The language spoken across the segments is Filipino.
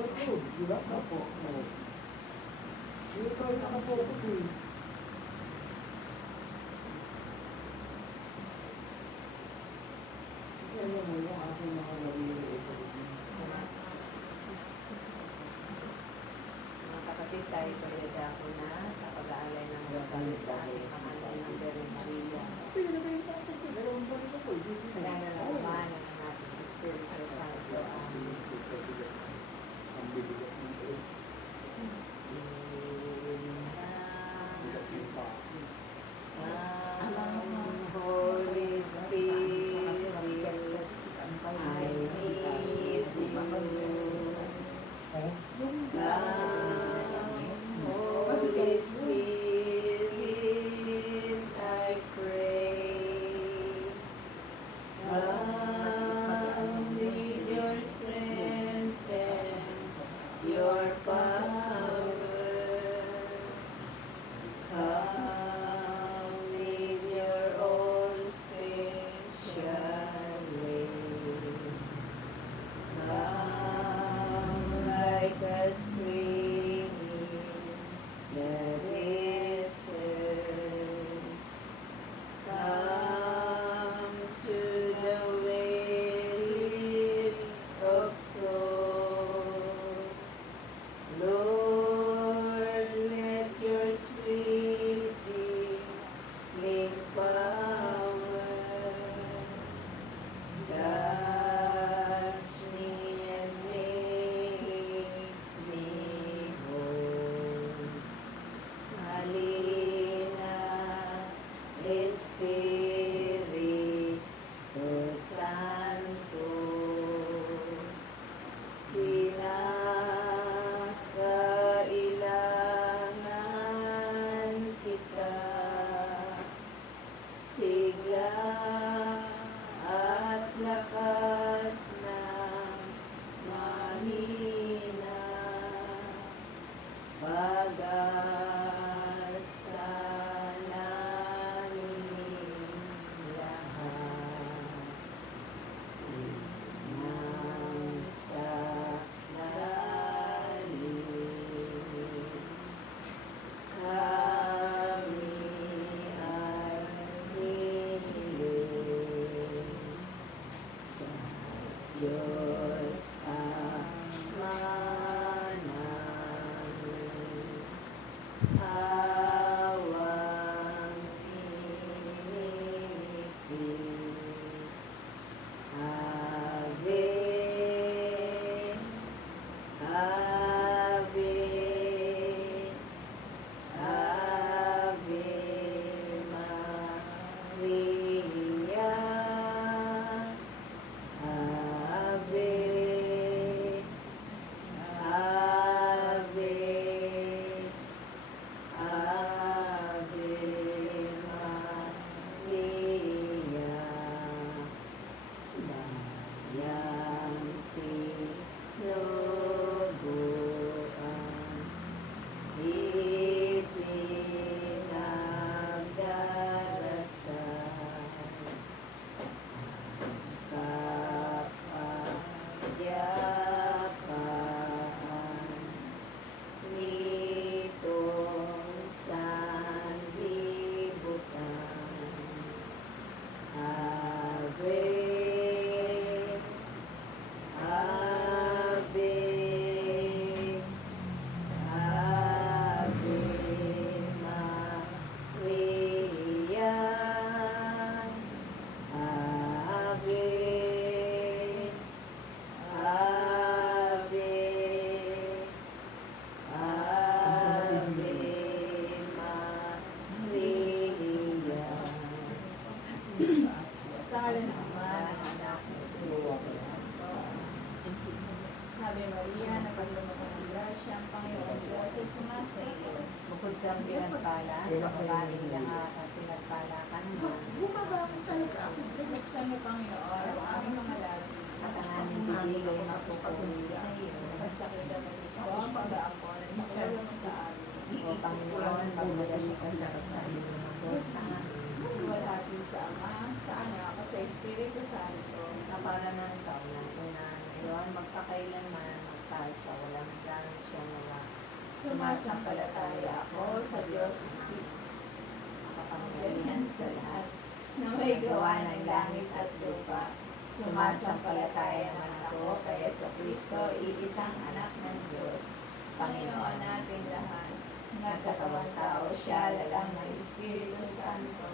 Mga kapatid, tayo pagdada ko na sa pag-aalay ng mga salit sa ating pangalan ng Virgen Maria. Sa gana ng umahan ng ating Espiritu Santo. Amen. Holy Spirit, I need you. Holy Spirit, I pray. Come with your strength and your power. Come with your own special way. Come like a spring in the desert. Come to the well of soul. Lord, let your sweet healing power touch me and make me whole. Halina, Espiritu Santo, kailangan kita, sigla at lakas ng mahina, pag-asa namin lahat, nang sa lalim. Kami ay hiniling sa Diyos Ama namin, awang inibig. Ave, Ave, Ave Maria, Ave, Ave, Ave Maria, bayang tinubuan, ipinagdarasal, kapayapaan nitong sanlibutan. Ave, Ave, Ave Maria, Ave, Ave, Ave Maria. Sa ngalan ng Ama, ng Anak, ng Espiritu Santo. Ave Maria, napaglumakan ng grasya, ang Panginoon Diyos ay sumasayo. Bukod kang pinagpala sa babaeng lahat at pinagpala ka naman. Bumaba ang salita. Buksan niyo, Panginoon, ang aming mga labi. At ang aming bibig ay mapupuri sa iyo. Pagsakitan ng Diyos ko, ang pag-aapon, at sa ulo mo sa amin. O Panginoon, magmadali ka sa pagsahin ng Diyos sa amin. Luwalhati sa Ama, sa Anak, at sa Espiritu Santo. Na para na sa unang-una, ngayon magpakailanman, magpala sa walang hanggan siya nawa. Sumasampalataya ako sa Diyos Espiritu, makapangyarihan sa lahat, na may gawa ng langit at lupa. Sumasampalataya naman ako kay Kristo, iisang anak ng Diyos, Panginoon natin lahat. Nagkatawang tao siya, lalang ng Espiritu Santo.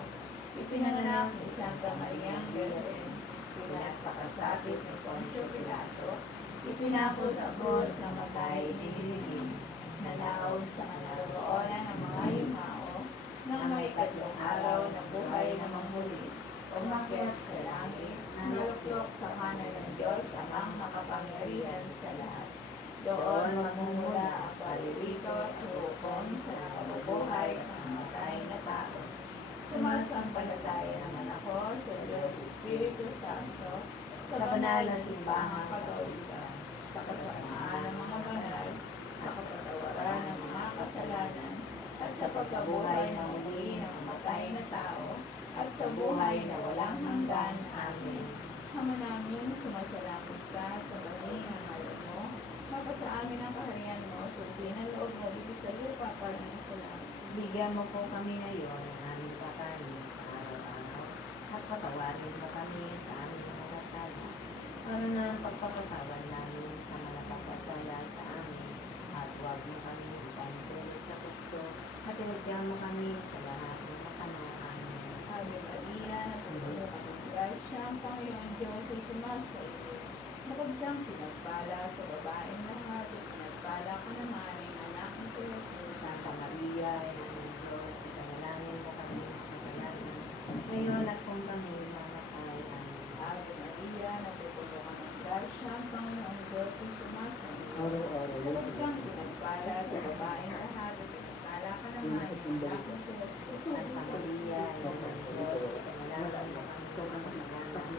Ipinanganak ni Santa Mariang Virgen, pinagpakasakit ni Poncio Pilato, ipinako sa krus, namatay, inilibing, nanaog sa kanaroroonan ng mga yumao, nang may tatlong araw na buhay na manghuli, umakyat sa langit, naluklok sa kanan ng Diyos, amang makapangyarihan sa lahat. Doon magmumula ang palilito at hukom sa nakabubuhay ng namatay na tao. Sumasampalataya naman ako sa Diyos Espiritu Santo, sa banal na simbahang Katolika, sa kasamaan ng mga banal, sa kapatawaran ng mga kasalanan, at sa pagkabuhay na muli ng mamatay na tao, at sa buhay na walang hanggan. Amen. Ama namin, sumasalakot ka sa bani ng malod mo, mapasa amin ang kaharian mo, sundin ang loob mo dito sa lupa para sa langit. Bigyan mo po kami ngayon ng aming kakanin sa araw-araw at patawarin mo kami sa aming mga sala para na ang pagpapatawad namin sa mga pagkasala sa amin at huwag mo kami ipantulot sa tukso at iladyan mo kami sa lahat ng masama. Amen. Ave Maria, napupuno ka ng grasya, ang Panginoon Diyos ay sumasa iyo. Bukod kang pinagpala sa babaeng lahat, at pinagpala ka naman ang anak ni si Jesus. Santa Maria, Ina ng Diyos, ipanalangin mo kami ng kasalanan, ngayon at kung kami mamatay. Amen. Ave Maria, napupuno ka ng grasya, ang Panginoon Diyos ay sumasa iyo. Araw-araw Bukod kang pinagpala sa babaeng lahat, at pinagpala ka naman ang anak ni si Jesus. Santa Maria, Ina ng Diyos, ipanalangin mo kami ng kasalanan,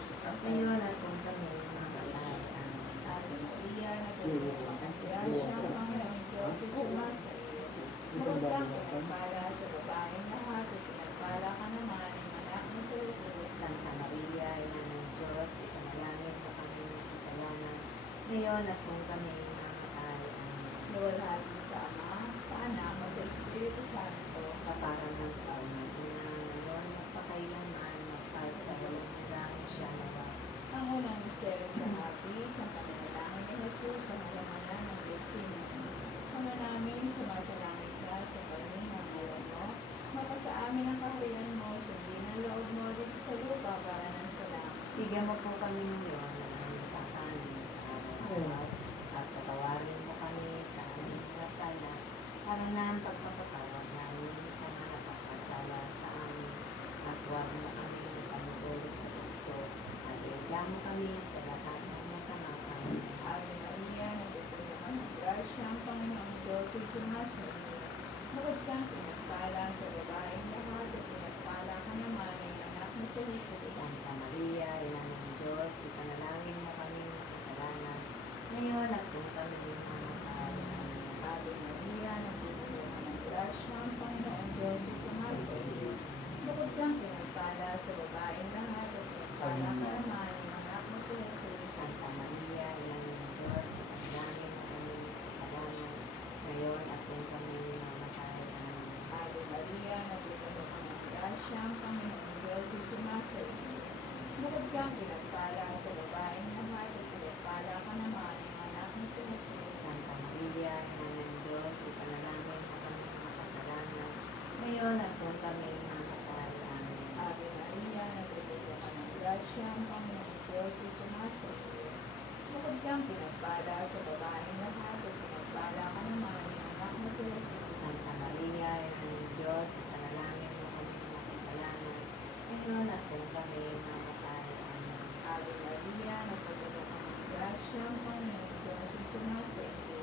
ngayon at kung kami mamatay. Amen. Ave Maria, napupuno ka ng grasya, ang Panginoon Diyos ay sumasa iyo. Bukod kang pinagpala sa babaeng lahat, at pinagpala ka naman ang anak ni si Jesus. Santa Maria, Ina ng Diyos, ipanalangin mo kami ng kasalanan, ngayon at kung kami mamatay. Amen. Luwalhati sa Ama, sa Anak, at sa Espiritu Santo. Kaparang ng sa unang ina, ngayon at pakailanman, magpasa walang hanggang siya nawa. Ang unang misteryo sa hapis, ang pananalangin ni Jesus sa halamanan ng Betsina. Ama namin, sumasalangit ka sa bani ng ngalan mo, mapasa amin ang kaharian mo, sundin ang loob mo dito sa lupa para ng sa langit. Bigyan mo po kami ngayon ng aming kakanin sa araw-araw at patawarin mo kami sa aming mga sala para na ang pagpapatawad namin sa mga pagkasala sa amin at huwag mo kami ipantulot sa tukso at iladyan mo kami sa lahat ng masama. Amen. Ave Maria, napupuno ka ng grasya, ang Panginoon Diyos ay sumasa iyo. Bukod kang pinagpala sa babaeng lahat, at pinagpala ka naman ang anak ni si Jesus. Santa Maria, Ina ng Diyos, ipanalangin mo kami ng kasalanan, ngayon at kung kami mamatay. Amen. Ave Maria, napupuno ka ng grasya, ang Panginoon Diyos ay sumasa iyo. Bukod kang pinagpala sa babaeng lahat, at pinagpala ka naman ang anak ni si Jesus. Santa Maria, Ina ng Diyos, ipanalangin mo kami ng kasalanan, ngayon at kung kami mamatay. Amen. Ave Maria, napupuno ka ng grasya, ang Panginoon Diyos ay sumasa iyo. Bukod kang pinagpala sa babaeng lahat, at pinagpala ka naman ang anak ni si Jesus. Santa Maria, Ina ng Diyos, ipanalangin mo kami ng kasalanan, ngayon at kung kami mamatay. Amen. Ave Maria, napupuno ka ng grasya, ang Panginoon Diyos ay sumasa iyo. Bukod kang pinagpala sa babaeng lahat, at pinagpala ka naman ang anak ni si Jesus. Santa Maria, Ina ng Diyos, ipanalangin mo kami ng kasalanan, ngayon at kung kami mamatay. Amen. Ave Maria, napupuno ka ng grasya, ang Panginoon Diyos ay sumasa iyo.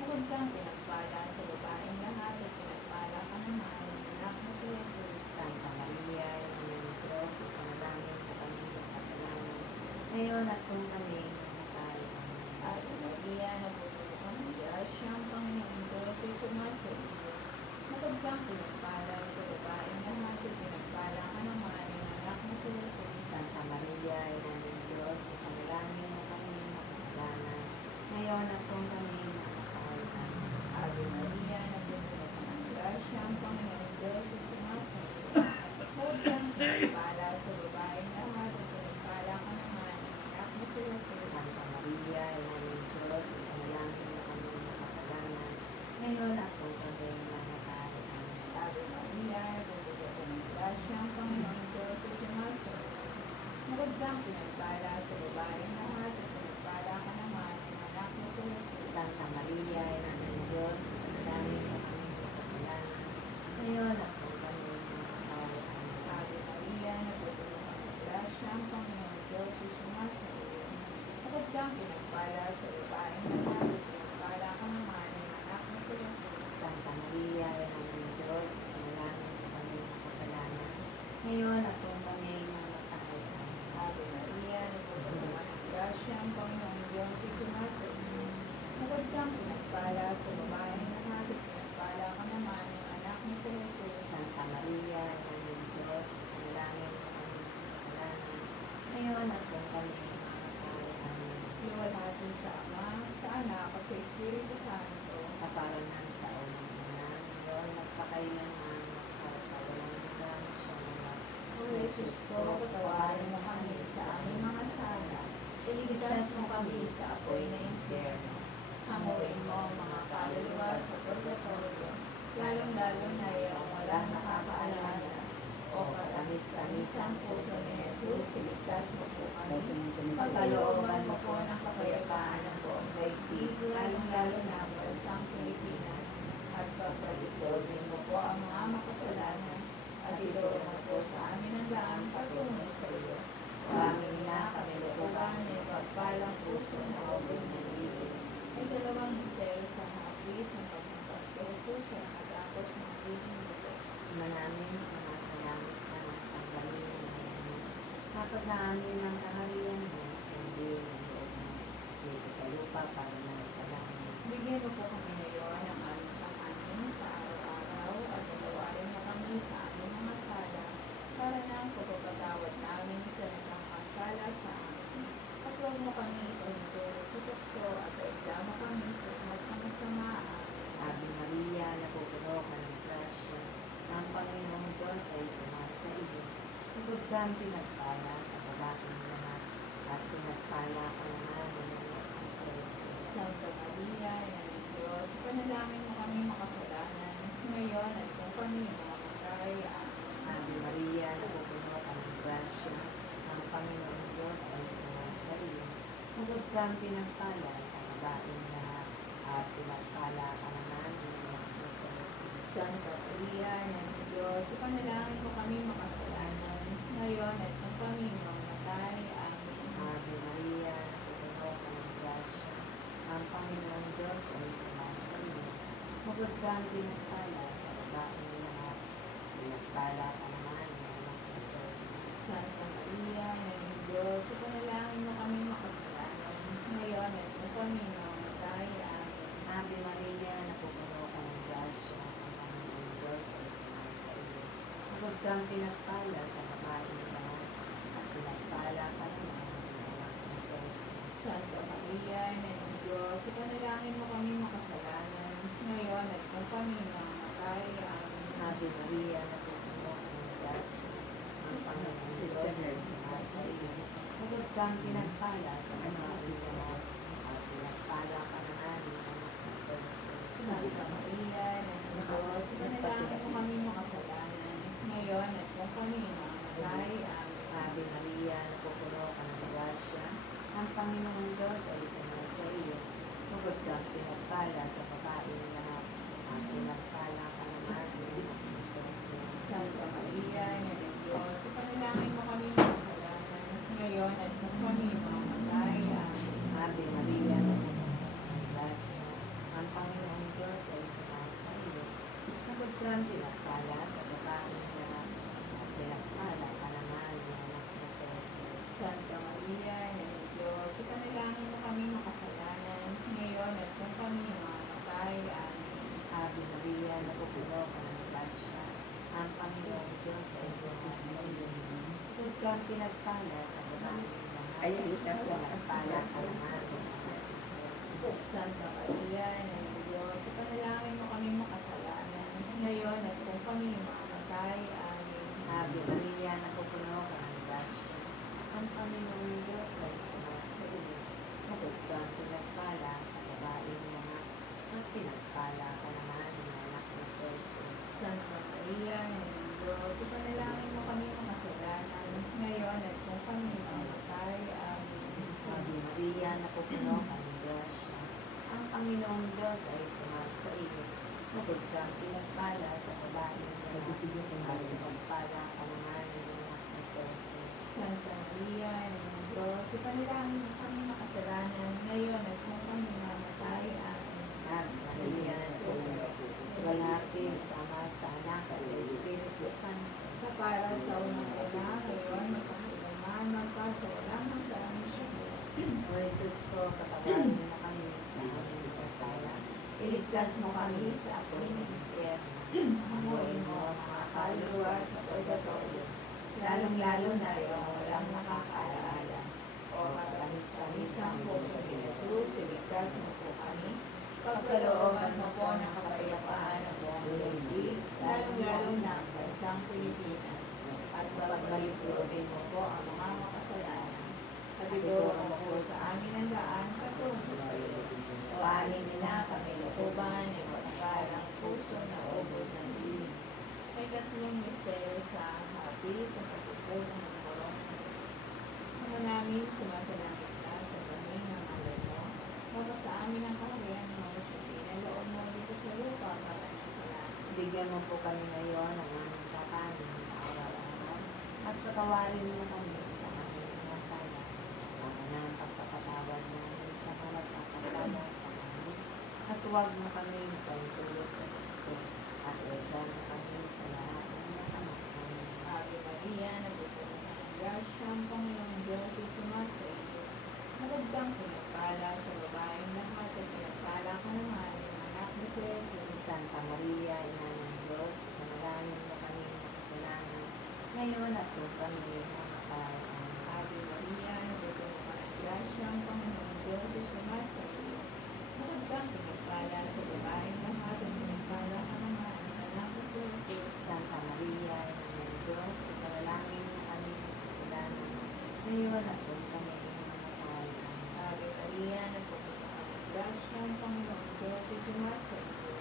Bukod kang pinagpala sa babaeng lahat, at pinagpala ka naman ang anak ni si Jesus. Santa Maria, Ina ng Diyos, ipanalangin mo kami ng kasalanan, ngayon at kung kami mamatay. Amen. Ave Maria, napupuno ka ng grasya, ang Panginoon Diyos ay sumasa iyo. Bukod kang pinagpala sa babaeng lahat, at pinagpala ka naman ang anak ni si Jesus. Santa Maria, Ina ng Diyos, ipanalangin mo kami ng kasalanan, ngayon at kung kami magpakailanman at para sa walang hanggan siya naman. O Jesus ko, patawarin mo kami sa aming mga sala. Iligtas mo kami sa apoy na impyerno. Hanguin mo ang mga kaluluwa sa purgatorio, lalong-lalo na yung walang nakakaalala. O katamis-tamisang puso ni Jesus, iligtas mo po kami. Pagkalooban mo po ng kapayapaan ng buong daigdig, lalong-lalo na ang bansang Pilipinas. At pagkalugdogin mo po ang mga makasalanan at idulog mo po sa amin ang daan patungo sa iyo. Huwagin na kami lukuhan ng pagpalang puso na obing ng Diyos. May dalawang misteryo sa hapis ng pagmampas kay Jesus sa nakatapos ng biging ito. Manamin sumasalamit na ng sanggalin ng ngayon. Kapasa amin ng kaharian mo, sundin ang loob mo. Dito sa lupa para na sa langit. Bigyan mo po kami ngayon ng aming kakanin sa araw-araw at patawarin mo kami sa aming mga sala para na ang pagpapatawad namin sa nagkakasala sa amin. At huwag mo kami ipagdulog sa tukso at paigdama kami sa lahat ng kasamaan. Ave Maria, napupuno ka ng grasya. Ang Panginoong Diyos ay sumasa iyo. Bukod kang pinagpala sa babaeng lahat at pinagpala ka naman ng anak ng sa Jesus. Santa Maria, Ina ng Diyos, panalangin mo kami makasalanan, ngayon at kung kami mamamatay. Amen. Ave Maria, napupuno ka ng grasya. Ang Panginoong Diyos ay sumasa iyo. Bukod kang pinagpala sa babaeng lahat at pinagpala ka naman ng anak ng sa Jesus. Santa Maria, Ina ng Diyos, panalangin mo kami makasalanan, ngayon at kung kami mamamatay. Amen. Ave Maria, napupuno ka ng grasya. Ang Panginoong Diyos ay sumasa iyo. Bukod kang pinagpala sa babaeng lahat, pinagpala ka naman ng anak ng sa Jesus. Santa Maria, Ina ng Diyos, panalangin mo kami makasalanan, ngayon at kung kami mamamatay. Amen. Ave Maria, napupuno ka ng grasya. Ang Panginoong Diyos ay sumasa iyo. Bukod kang pinagpala sa babaeng lahat, at pinagpala ka naman ng anak ng sa Jesus. Santa Maria, Ina ng Diyos, ipanalangin mo kami makasalanan, ngayon at kung kami mamamatay. Amen. Ave Maria, napupuno ka ng grasya. Ang Panginoong Diyos ay sumasa iyo. Bukod kang pinagpala sa babaeng lahat, at pinagpala ka naman ng anak ng sa Jesus. Santa Maria, Ina ng Diyos, ipanalangin mo kami makasalanan, ngayon at kung kami mamamatay. Amen. Ave Maria, napupuno ka ng grasya. Ang Panginoong Diyos ay sumasa iyo. Bukod kang pinagpala sa babaeng lahat, at pinagpala ka naman ng anak ng sa Jesus. Santa Maria, Ina ng Diyos, ipanalangin mo kami makasalanan, ngayon at kung kami mamamatay. Amen. Ave Maria, napupuno ka ng grasya. Ang Panginoong Diyos ay sumasa iyo. Bukod kang pinagpala sa babaeng lahat, at pinagpala ka naman ng anak ng sa Jesus. Santa Maria, Ina ng Diyos, ipanalangin mo kami makasalanan, ngayon at kung kami mamamatay. Amen. Ave Maria, napupuno ka ng grasya. Ang Panginoong Diyos ay sumasa iyo. Bukod kang pinagpala sa babaeng lahat, pinagpala ka naman ng anak ng sa Jesus. Santa Maria, Ina ng Diyos, ipanalangin mo kami makasalanan, ngayon at kung kami mamamatay. Amen. Ave Maria, napupuno ka ng grasya. Ang Panginoong Diyos ay sumasa iyo. Bukod kang pinagpala sa babaeng lahat, at pinagpala ka naman ng anak ng sa Jesus. Santa Maria, Ina ng Diyos, ipanalangin mo kami makasalanan, ngayon at kung kami mamamatay. Amen. Ave Maria, napupuno ka ng grasya. Ang Panginoong Diyos ay sumasa iyo. Bukod kang pinagpala sa babaeng lahat, at pinagpala ka naman ng anak ng sa Jesus. Santa Maria, Ina ng Diyos, ipanalangin mo kami makasalanan, ngayon at kung kami mamamatay. Amen. Ave Maria, napupuno walhati sama sa anak at sa Espiritu Santo. Kapara sa unang ina, ngayon, magpakailanman, magpasawalang hanggan siya. O Jesus ko, patawarin mo kami sa aming kasala. Iligtas mo kami sa apoy ng impyerno. Hamuin mo ang mga kaluluwa sa purgatorio, lalong-lalo na yung walang nakakaalaala. O katamis-tamisang puso ni Jesus, iligtas mo po kami. Pagkalooban mo po ng kapayapaan ng buong daigdig, lalong-lalo na ang bansang Pilipinas, at pagbalip-loobin mo po ang mga makasalanan, at ituro mo po sa amin ang daan patungo sa iyo. O aming na kami lukuban ng matakalang puso na ubod ng dilim. May tatlong misteryo sa hapi sa pagpupul ng korong. Ano namin sumasalangit ka sa bangin ng alay mo, baka sa amin ang kaharian mo, pinaloob mo dito sa lupa para sa lahat. Bigyan mo po kami ngayon ng aming kakanin sa araw-araw at patawarin mo kami sa aming mga sala. Baka na ang pagpapatawad namin sa mga nagkakasala sa amin at huwag mo kami pagtulot sa puso at wedyan mo kami sa lahat ng masama. Ave Maria, nabubuo ng grasya, ang Panginoong Diyos ay sumasa iyo. Magandang pinagpala sa babaeng lahat at pinagpala ka naman ng anak ni si Jesus. Santa Maria, Ina ng Diyos, panalangin mo kami makasalanan, ngayon at kung kami mamatay. Ave Maria, nabubuo ng grasya, ang Panginoong Diyos ay sumasa iyo. Magandang pinagpala sa babaeng lahat at pinagpala ka naman ng anak ni si Jesus. Santa Maria, Ina ng Diyos, panalangin mo kami makasalanan, ngayon at kung kami mamatay. Ave Maria, nabubuo ng grasya, ang Panginoong Diyos ay sumasa iyo.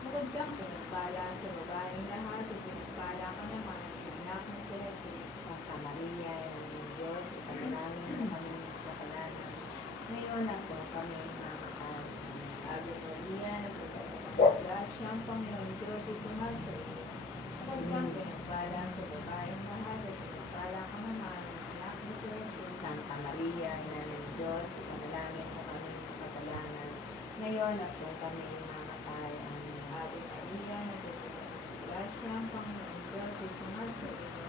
Magandang pinagpala sa babaeng lahat at pinagpala ka naman ng anak ni si Jesus. Santa Maria, Ina ng Diyos, panalangin mo kami makasalanan, ngayon at kung kami mamatay. Ave Maria, nabubuo ng grasya, ang Panginoong Diyos ay sumasa iyo. Magandang pinagpala sa babaeng lahat at pinagpala ka naman ng anak ni si Jesus. Santa Maria, Ina ng Diyos, panalangin mo kami makasalanan, ngayon at kung kami mamatay. Ave Maria, nabubuo ng grasya, ang Panginoong Diyos ay sumasa iyo.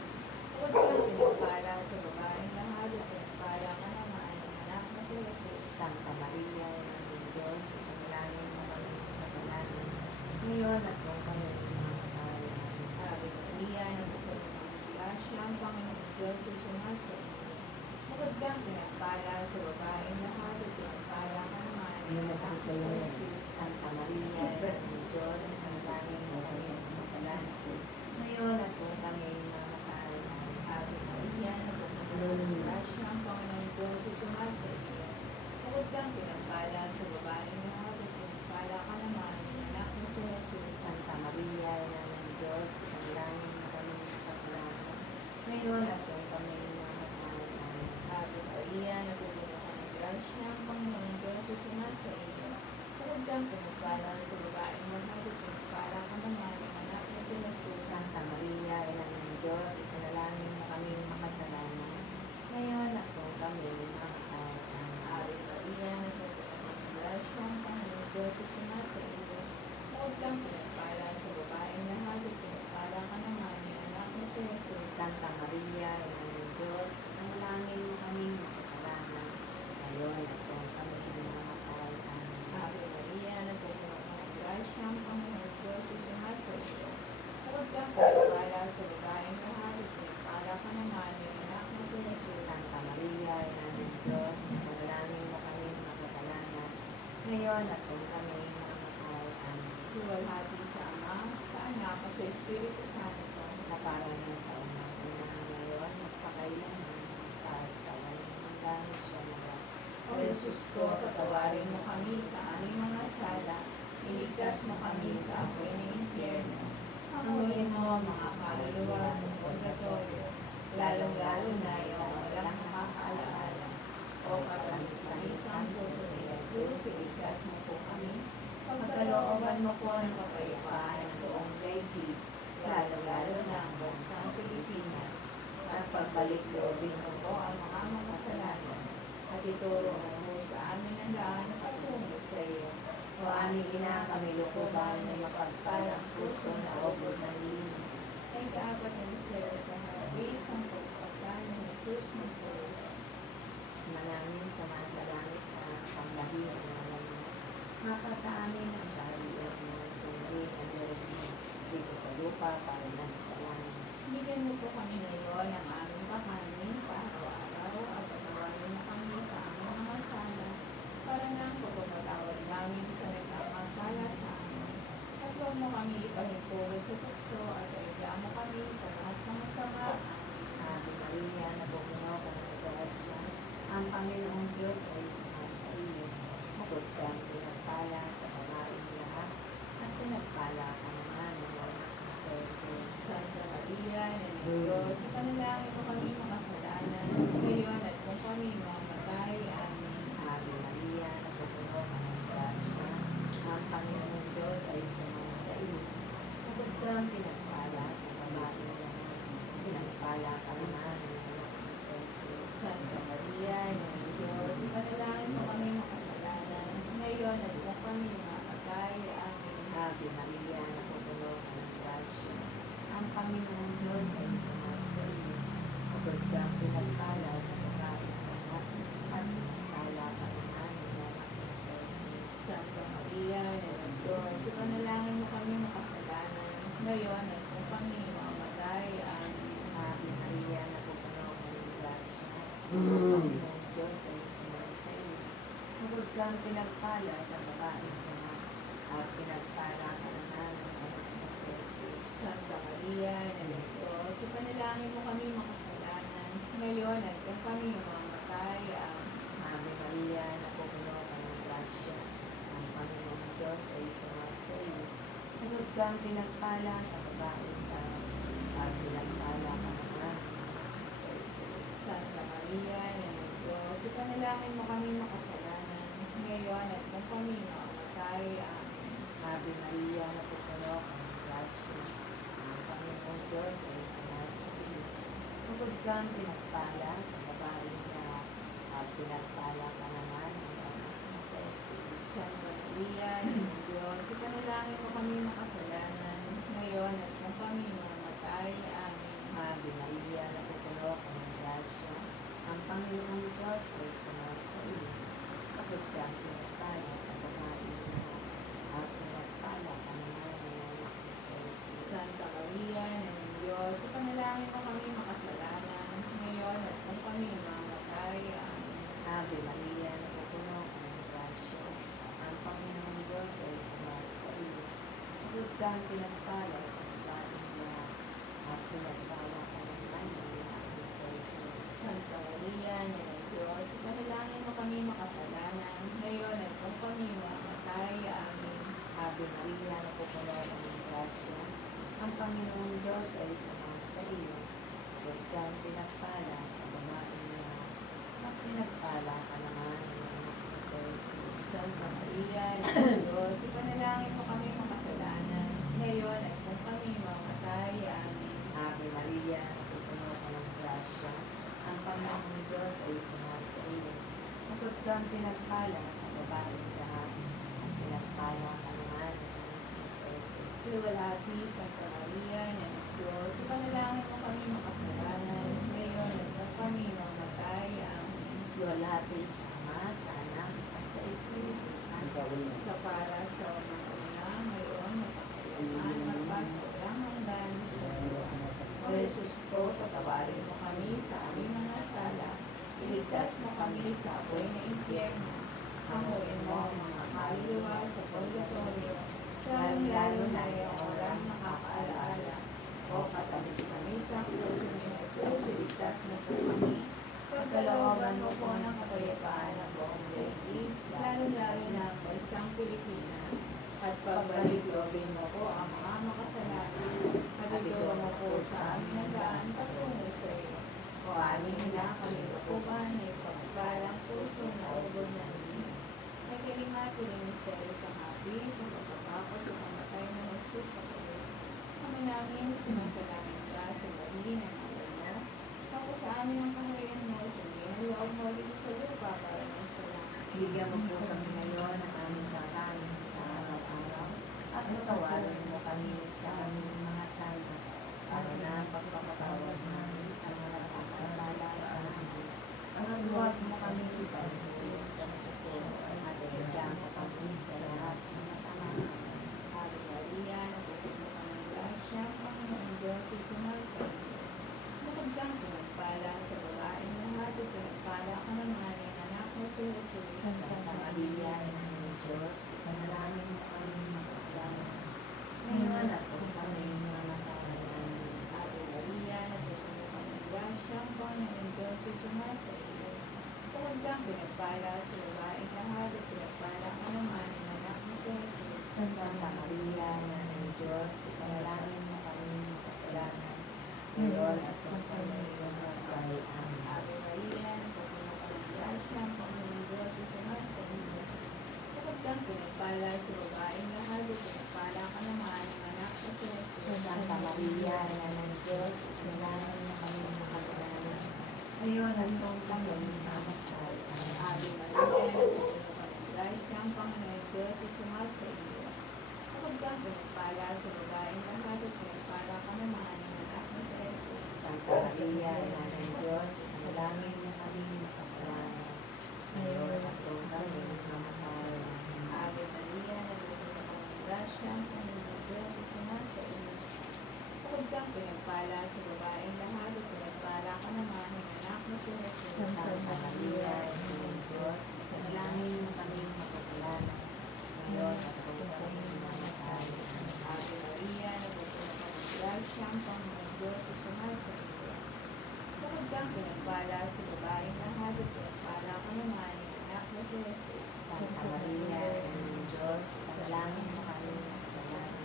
Magandang pinagpala sa babaeng lahat at pinagpala ka naman ng anak ni si Jesus. Santa Maria, Ina ng Diyos, panalangin mo kami makasalanan, ngayon at kung kami mamatay. Ave Maria, nabubuo ng grasya, ang Panginoong Diyos ay sumasa iyo. Magandang pinagpala sa babaeng lahat at pinagpala ka naman ng anak ni si Jesus. Santa Maria, Ina ng Diyos, panalangin mo kami makasalanan, ngayon at kung kami mamatay. Ave Maria, nabubuo ng grasya, ang Panginoong Diyos ay sumasa iyo. Magandang pinagpala sa babaeng lahat at pinagpala ka naman ng anak ni si Jesus. Santa Maria, Ina ng Diyos, panalangin mo kami makasalanan, ngayon at kung kami mamatay. Ave Maria, nabubuo ng grasya, ang Panginoong Diyos ay sumasa iyo. Magandang pinagpala sa babaeng lahat at pinagpala ka naman ng anak ni si Jesus. Santa Maria, Ina ng Diyos, panalangin mo kami makasalanan, ngayon at kung kami mamatay. Ave Maria, nabubuo ng grasya, ang Panginoong Diyos ay sumasa iyo. Magandang pinagpala sa babaeng lahat at pinagpala ka naman ng anak ni si Jesus. Santa Maria, Ina ng Diyos, panalangin mo kami makasalanan, ngayon at kung kami mamatay. Ave Maria, nabubuo ng grasya, ang Panginoong Diyos ay sumasa iyo. Magandang pinagpala sa babaeng lahat at pinagpala ka naman ng anak ni si Jesus. Santa Maria, Ina ng Diyos, panalangin mo kami makasalanan, ngayon at kung kami mamatay. Luwalhati sa Ama, sa Anak, at sa Espiritu Santo. Na parang sa unang ngayon, magpakailanman, taas sa walang hanggan, siya na. O Jesus ko, patawarin mo kami sa aming mga sala, iligtas mo kami sa apoy ng impyerno. Hanguin mo ang mga kaluluwa sa purgatorio, lalong-lalo na yung walang nakakaalaala. O katamis-tamisang puso ni Jesus, iligtas mo po kami. Pagkalooban mo po ng kapayapaan ang buong daigdig, lalo-lalo na ang bansang Pilipinas. At pagbalik-loobin mo po ang mga makasalanan. At ituro mo po sa amin ang daan patungo sa iyo. O aming ina kami lukuban na mapagpalang puso na obod ng linis. Ay kaapat na misteryo sa harapis ang pagpasal ng Jesus ng Cruz. Manangin sumasalangit ka, sambahin ang ngalan mo. Maka sa amin ang kahalian mo, sundin ang loob mo, dito sa lupa para lang sa langit. Bigyan mo po kami ngayon ang aming kakanin sa araw-araw at patawarin mo kami sa aming mga sala para na ang pagpapatawad namin sa nagkakasala sa amin. At huwag mo kami ipahintulot sa tukso at mo kami sa lahat ng masama. Ave Maria, napupuno ka ng grasya. Ang Panginoong Diyos ay sumasa iyo. Bukod kang pinagpala sa babaeng lahat, at pinagpala ka naman ng anak ni Jesus. Santa Maria, Ina ng Diyos, ipanalangin mo kami makasalanan, ngayon at kung kami mamatay. Amen. Ave Maria, napupuno ka ng grasya. Ang Panginoong Diyos ay sumasa iyo. Bukod kang pinagpala sa babaeng lahat, pinagpala ka naman ng anak ni Jesus. Santa Maria, Ina ng Diyos, ipanalangin mo kami makasalanan, ngayon at kung kami mamatay. Amen. Ave Maria, napupuno ka ng grasya. Ang Panginoong Diyos ay sumasa iyo. Bukod kang pinagpala sa babaeng lahat, at pinagpala ka naman ng anak ni Jesus. Santa Maria, Ina ng Diyos, ipanalangin mo kami makasalanan, ngayon at kung kami mamatay. Amen. Ave Maria, napupuno ka ng grasya. Ang Panginoong Diyos ay sumasa iyo. Bukod kang pinagpala sa babaeng lahat, at pinagpala ka naman ng anak ni Jesus. Santa Maria, Ina ng Diyos, ipanalangin mo kami makasalanan, ngayon at kung kami mamatay. Amen. Ave Maria, napupuno ka ng grasya. Ang Panginoong Diyos ay sumasa iyo. Bukod kang pinagpala sa babaeng lahat, at pinagpala ka naman ng anak ni Jesus. Santa Maria, Ina ng Diyos, ipanalangin mo kami makasalanan, ngayon at kung kami mamatay. Amen. Ave Maria, napupuno ka ng grasya. Ang Panginoong Diyos ay sumasa iyo. Bukod kang pinagpala sa babaeng lahat, at pinagpala ka naman ng anak ni Jesus. Santa Maria, Ina ng Diyos, ipanalangin mo kami makasalanan, ngayon at kung kami mamatay. Amen. Ave Maria, napupuno ka ng grasya. Ang Panginoong Diyos ay sumasa iyo. Bukod kang pinagpala sa babaeng lahat, at pinagpala ka naman ng anak ni Jesus. Santa Maria, Ina ng Diyos, ipanalangin mo kami makasalanan, ngayon at kung kami mamatay. Amen. Ave Maria, napupuno ka ng grasya. Ang Panginoong Diyos ay sumasa iyo. Bukod kang pinagpala sa babaeng lahat, at pinagpala ka naman ng anak ni Jesus. Santa Maria, Ina ng Diyos, ipanalangin mo kami makasalanan, ngayon at kung kami mamatay. Amen. Ave Maria, napupuno ka ng grasya. Ang Panginoong Diyos ay sumasa iyo. Bukod kang pinagpala sa babaeng lahat, at pinagpala ka naman ng anak ni Jesus. Santa Maria, Ina ng Diyos, ipanalangin mo kami makasalanan, ngayon at kung kami mamatay. Amen. Ave Maria, napupuno ka ng grasya. Ang Panginoong Diyos ay sumasa iyo. Bukod kang pinagpala sa babaeng lahat, at pinagpala ka naman ng anak ni Jesus. Luwalhati, Santa Maria, Ina ng Diyos, ipanalangin mo kami makasalanan, ngayon at kung kami mamatay. Amen. Luwalhati sa Ama, sa Anak, at sa Espiritu Santo. Kapara sa mga una, ngayon, at pagkailangan, magpasawalang hanggan. O Jesus ko, patawarin mo kami sa aming mga sala. Iligtas mo kami sa apoy na impyerno. Hanguin mo ang mga kaluluwa sa purgatorio, lalong-lalo na yung orang nakakaalaala. O katabis kami sa krus ni Jesus, iligtas mo po kami. Pagkalooban mo po ng kapayapaan ng buong daigdig, lalong-lalo na ang bansang Pilipinas. At pagbalik-lobin mo po ang mga makasalanan. Pagduro mo po sa aming nagaan patungo sa iyo. O aming na kami po ba na ipagpalang puso na ubod ng Diyos. Ay kalimati ng misteryo sa hapis, sa pagkakapot at pamatay ng Jesus sa krus. Kami namin sumasalangin ka sa bali ng awal mo. Ako sa amin ang kaharian mo, sabihin ang loob mo dito sa lupa para ng salamat. Bigyan mo po kami ngayon ng aming kakanin sa araw-araw, at patawarin mo kami sa aming mga sala, para na pagpapatawad namin sa mga nakakasala sa amin. Ang huwag mo kami ipahintulog sa masusunod, at ibigyan mo kami sa lahat ng masama. Ave Maria, napupuno ka ng grasya, Panginoon Diyos, sumasa iyo. Bukod kang pinagpala sa babaeng lahat, at pinagpala ka naman ng anak mo si Jesus. Santa Maria, Ina ng Diyos, ipanalangin mo kami makasalanan. Ngayon at kung kami mamatay. Amen. Santa Maria, Ina ng Diyos, ipanalangin mo kami makasalanan, ngayon at kung kami mamatay. Amen. Ave Maria, napupuno ka ng grasya, ang Panginoong Diyos ay sumasa iyo. Kapag kang pinagpala sa babaeng lahat, at pinagpala ka naman ng anak na si Jesus. Santa Maria, Ina ng Diyos, ipanalangin mo kami makasalanan, ngayon at kung kami mamatay. Amen. Ave Maria, napupuno ka ng grasya, ang Panginoong Diyos ay sumasa iyo. Kapag kang pinagpala sa babaeng lahat, at pinagpala ka naman ng anak na si Jesus. Santa Maria, Ina ng Diyos, ipanalangin mo kami makasalanan, ngayon at kung kami mamatay. Amen. Ave Maria, napupuno ka ng grasya, ang Panginoong Diyos ay sumasa iyo. Kapag kang pinagpala sa babaeng lahat, at pinagpala ka naman ng anak na si Jesus. Santa Maria, Ina ng Diyos, ipanalangin mo kami makasalanan, ngayon at kung kami mamatay. Amen. Ave Maria, napupuno ka ng grasya, ang Panginoong Diyos ay sumasa iyo. Kapag kang pinagpala sa babaeng lahat, at pinagpala ka naman ng anak na si Jesus. Santa Maria, Ina ng Diyos, ipanalangin mo kami makasalanan,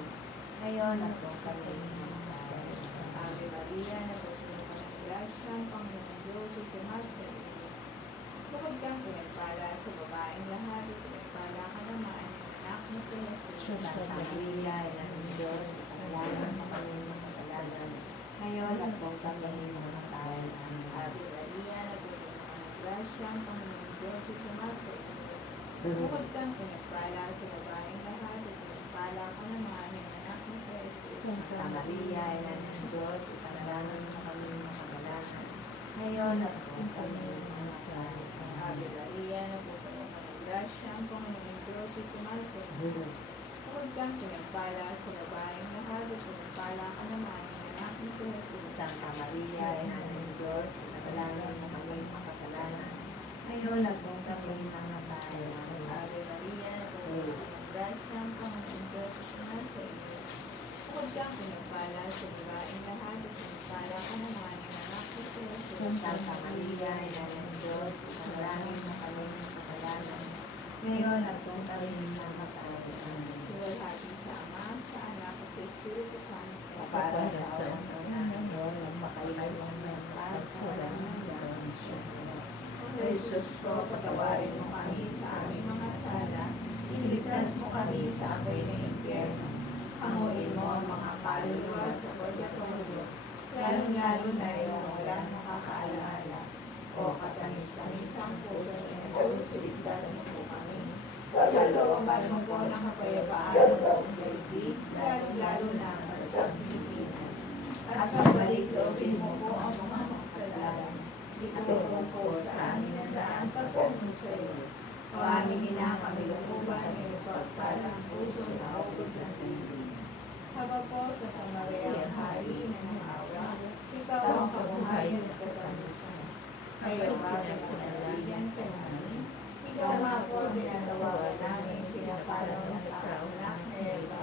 ngayon at kung kami mamatay. Amen. Ave Maria, napupuno ka ng grasya, ang Panginoong Diyos ay sumasa iyo. Kapag kang pinagpala sa babaeng lahat, at pinagpala ka naman ng anak na si Jesus. Santa Maria, Ina ng Diyos, ipanalangin mo kami makasalanan, ngayon at kung kami mamatay. Amen. Ave Maria, napupuno ka ng grasya, ang Panginoong Diyos ay sumasa iyo. Kapag kang pinagpala sa babaeng lahat, at pinagpala ka naman ng anak na si Jesus. Santa Maria, Ina ng Diyos, ipanalangin mo kami makasalanan, ngayon at kung kami mamatay. Ave Amen. Maria, napupuno ka ng grasya, ang Panginoong Diyos ay sumasa iyo. Kapag kang pinagpala sa babaeng lahat, at pinagpala ka naman ng anak na si Jesus. Santa Maria, Ina ng Diyos, ipanalangin mo kami makasalanan, ngayon at kung kami mamatay. Amen. Ave Maria, napupuno ka ng grasya, ang Panginoong Diyos ay sumasa iyo. Kapag kang pinagpala sa babaeng lahat, at pinagpala ka naman ng anak na si Jesus. Santa Maria, Ina ng Diyos, ipanalangin mo kami makasalanan, ngayon at kung kami mamatay. Amen. Suwalhati sa Ama, sa Anak, at sa Espiritu Santo. Para sa walang hanggan, magpakailanman ng paz sa walang hanggan. O Jesus ko, patawarin mo kami sa aming mga sala, iligtas mo kami sa apoy ng impyerno. Hanguin mo ang mga kaluluwa sa purgatorio, lalong-lalo na yung walang makakaalaala. O katamis-tamisang puso ni Jesus, iligtas mo po kami. Kalooban mo po ng kapayapaan ng buong daigdig, lalong-lalo na para sa Pilipinas. At pagbalik-loobin mo po ang mga makasalanan. Itutong po sa amin ang daan patungo sa iyo. O aming ina kami lukuban, may pagpalang puso na ubod ng tingis. Habang po sa Maria, Hari na nangawa, ikaw ang kabuhayan at katapusan. Kayo ba pinagpapaligan ka namin? Ikaw nga po tinatawagan namin, pinapalaw ng tao na Eva.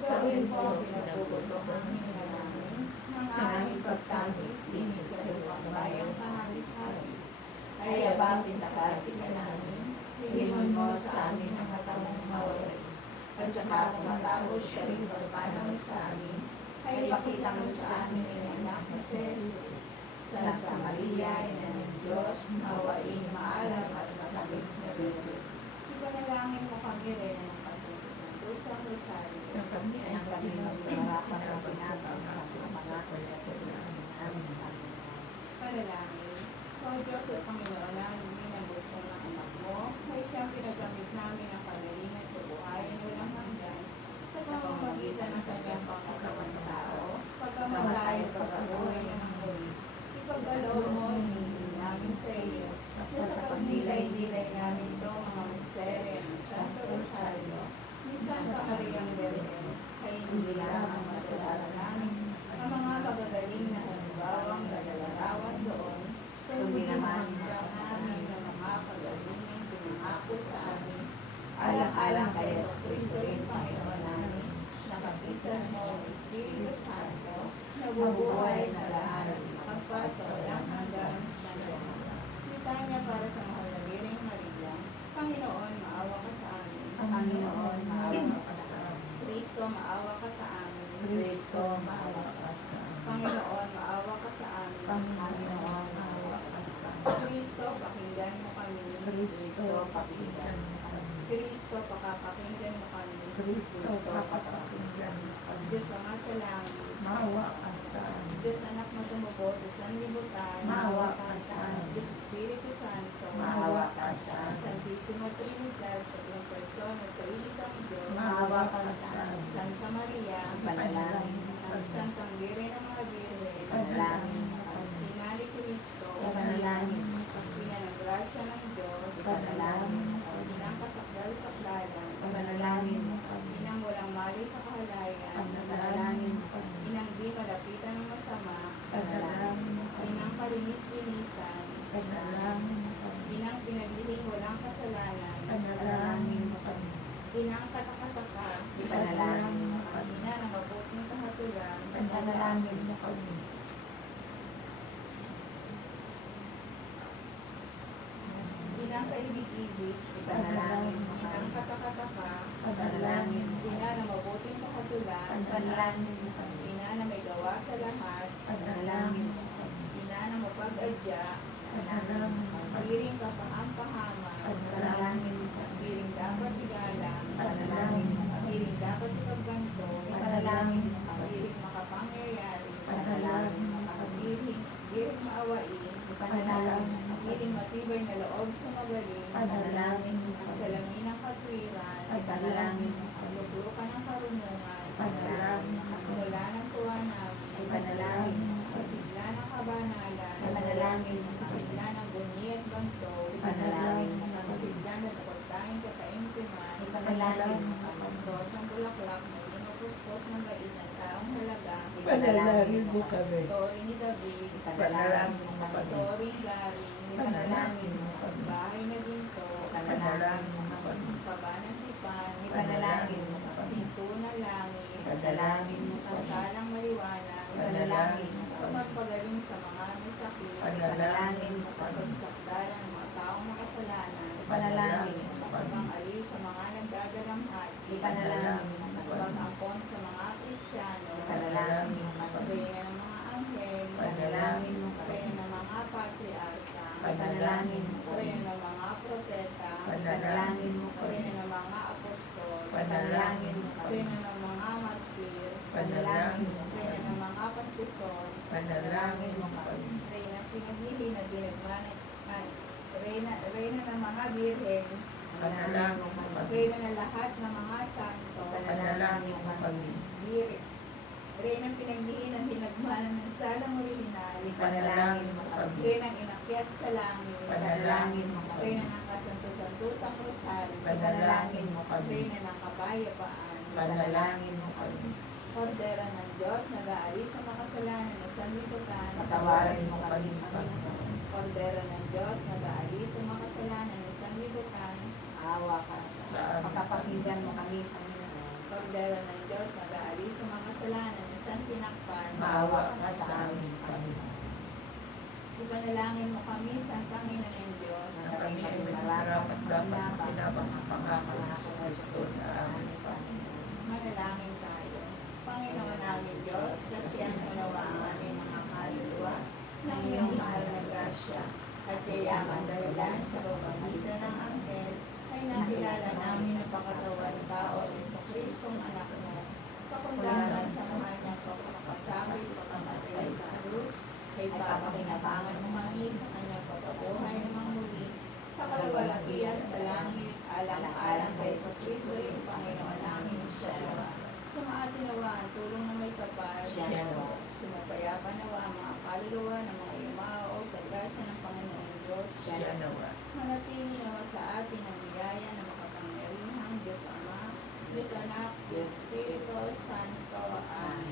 Ikaw rin po pinapugutok ang hininga namin, ng aming pagtangis din sa iyong bayang kahagis-hagis. Kaya ba pinakasi ka namin? Hilingon mo sa amin ang matamong mawalay. At saka kung matapos siya rin pagpanaw sa amin, ay ipakita mo sa amin ang anak na si Jesus. Santa Maria, Ina ng Diyos, mawain maalam at matamis na bibig. Ipanalangin mo kami rin ng pasutos ng puso ang Rosario. Ang kami magpaparapan ng pinabang sa pangako niya sa Kristo namin. Amen. Panalangin. O Diyos at Panginoon namin, ginabot mo ng anak mo, ay siyang pinagamit namin ang kagalingan at kabuhayan walang hanggan sa pamamagitan ng kanyang pangkatawan tao, pagkamatay at pagkabuhay ng muli. Ipagkaloob mo hinihingi namin sa iyo, na sa pagdilay-dilay namin ito mga misteryo ng Santo Rosario, ni Santa Maria Virgen, ay hindi lamang matulala namin ang mga magagaling na halimbawang nagalarawan doon, kundi naman hanggang namin na mga kagalingan pinangako sa amin, alang-alang kay Kristo rin Panginoon namin, nakapisan mo ang Espiritu Santo, nabubuhay na lahat, magpas sa walang hanggan. Shalom. Litanya para sa mahal na Birheng Maria, Panginoon, maawa ka sa amin. Panginoon, maawa ka sa amin. pakinggan mo kami. Kristo, pakapakinggan mo kami. Kristo, papakinggan mo kami. Diyos Ama sa langit, Maawa ka sa amin. Diyos Anak na sumubo sa sanlibutan, Maawa ka sa amin. Diyos Espiritu Santo, Maawa ka sa amin. Santisimo Trinidad, tatlong persona sa isang Diyos, Maawa ka sa amin. Santa Maria, Ipanalangin mo kami. Santang Birhen ng mga Birhen, Ipanalangin mo kami. Ina ni Cristo, Ipanalangin mo kami. Ina ng grasya ng Diyos, Ipanalangin mo kami. Inang kasakdal-saklalan, Ipanalangin mo kami. Inang walang mali sa kahalayan, Ipanalangin mo kami. Inang di malapitan ng masama, Panalangin mo kami. Inang kalinis-linisan, Panalangin mo kami. Inang pinaglihing walang kasalanan, Panalangin mo kami. Inang katakataka, Ipanalangin mo kami. Ina ng mabuting kahatulan, Panalangin mo kami. Inang kaibig-ibig, Ipanalangin mo Inang kami. katakataka, Ipanalangin mo kami. Ina ng mabuting kahatulan, Ipanalangin mo kami. Ina na may gawa sa lahat, Ipanalangin mo kami. Ina na mapag-adya, Ipanalangin mo kami. piling kapaham-pahaman, Ipanalangin mo kami. piling dapat igalang, Ipanalangin mo kami. piling dapat ipagbanto, Ipanalangin mo kami. piling makapangyayari, Ipanalangin mo kami. piling maawain, Ipanalangin mo kami. piling matibay na loob sa magaling, Ipanalangin mo kami. salamin ng katwiran, Ipanalangin mo kami. lublukan ng karunungan, Panalangin mo kami. mula ng tuwa namin, Ipanalangin mo sa kami. sigla ng kabanalan, Ipanalangin mo sa kami. sigla ng bunyi at banto, Ipanalangin mo sa kami. sigla ng pagtanging kataimtiman, Ipanalangin mo kami. Diyos ang bulaklak na hindi mapuspos ng bait ng taong halaga, Panalangin mo kami. Tori ni David, Ipanalangin mo kami. Tori Gary, Ipanalangin mo kami. bahay na ginto, Ipanalangin mo kami. paba ng tipan, Ipanalangin mo kami. pinto na langit, Ipanalangin mo kami. pagkalang maliwanag, Ipanalangin mo kami. pagpagaling sa mga may sakit, Ipanalangin mo kami. pagsakdalan ng mga taong makasalanan, Ipanalangin mo kami. pag-aliw sa mga nagdadalamhat, Ipanalangin mo kami. pag-ampon sa mga Kristiyano, Ipanalangin mo kami. pagbayan ng mga anghel, Ipanalangin mo kami. pagbayan ng mga patriarka, Ipanalangin mo kami. pagbayan ng mga propeta, Ipanalangin mo kami. pagbayan ng mga apostol, Ipanalangin mo kami. pagbayan ng mga martir, Ipanalangin mo pagbayan kami. ng mga patison, Ipanalangin mo kami. Reyna pinaghili na dinagmanay, Reyna ng mga birhen, Ipanalangin mo kami. Reyna ng lahat ng mga santo, Ipanalangin mo kami. Reyna pinaghili na dinagmanan ng salang orihinal, Ipanalangin mo kami. Reyna inakyat sa langit, Ipanalangin mo kami. Reyna ng kasanto-santosang rosal, Ipanalangin mo kami. Reyna ng kapayapaan, Ipanalangin mo kami. Kordera ng Diyos, nag-aalis sa makasalanan ng sanlibutan, Patawarin mo kami, Panginoon. Kordera ng Diyos, nag-aalis sa makasalanan ng sanlibutan, Awa ka sa amin. Pagkapakinggan mo kami, Panginoon. Kordera ng Diyos, nag-aalis sa makasalanan ng santinakpan, Maawa ka sa amin, Panginoon. ipanalangin mo kami, Santang Ina ng Diyos, Na kami ay may karapat dapat pinabang sa pangako ni Kristo sa amin, Panginoon. manalangin tayo. Panginoon namin Diyos, sasyan mo nawa ang aming mga kaluluwa ng iyong mahal na grasya at yayaman dalalan sa pamamagitan ng anghel ay nakilala namin ang pakatawan tao ni Kristong anak mo. Pakundangan sa mahal niyang pagpapasakit, pagkamatay sa krus, ay papakinabangan mo kami sa kanyang pagkabuhay ng mga muli sa kalwalatian sa langit, alang-alang kay Kristo yung Panginoon namin siya nawa. Sumaatin nawa ang tulong na may kapal, Siya nawa. Sumapayapa nawa ang mga kaluluwa ng mga yumao sa grasya ng Panginoon Diyos. Siya nawa. Manatili nawa sa atin ang biyaya na makapangyarihang Diyos Ama, Diyos Anak, Diyos Espiritu Santo. Amen.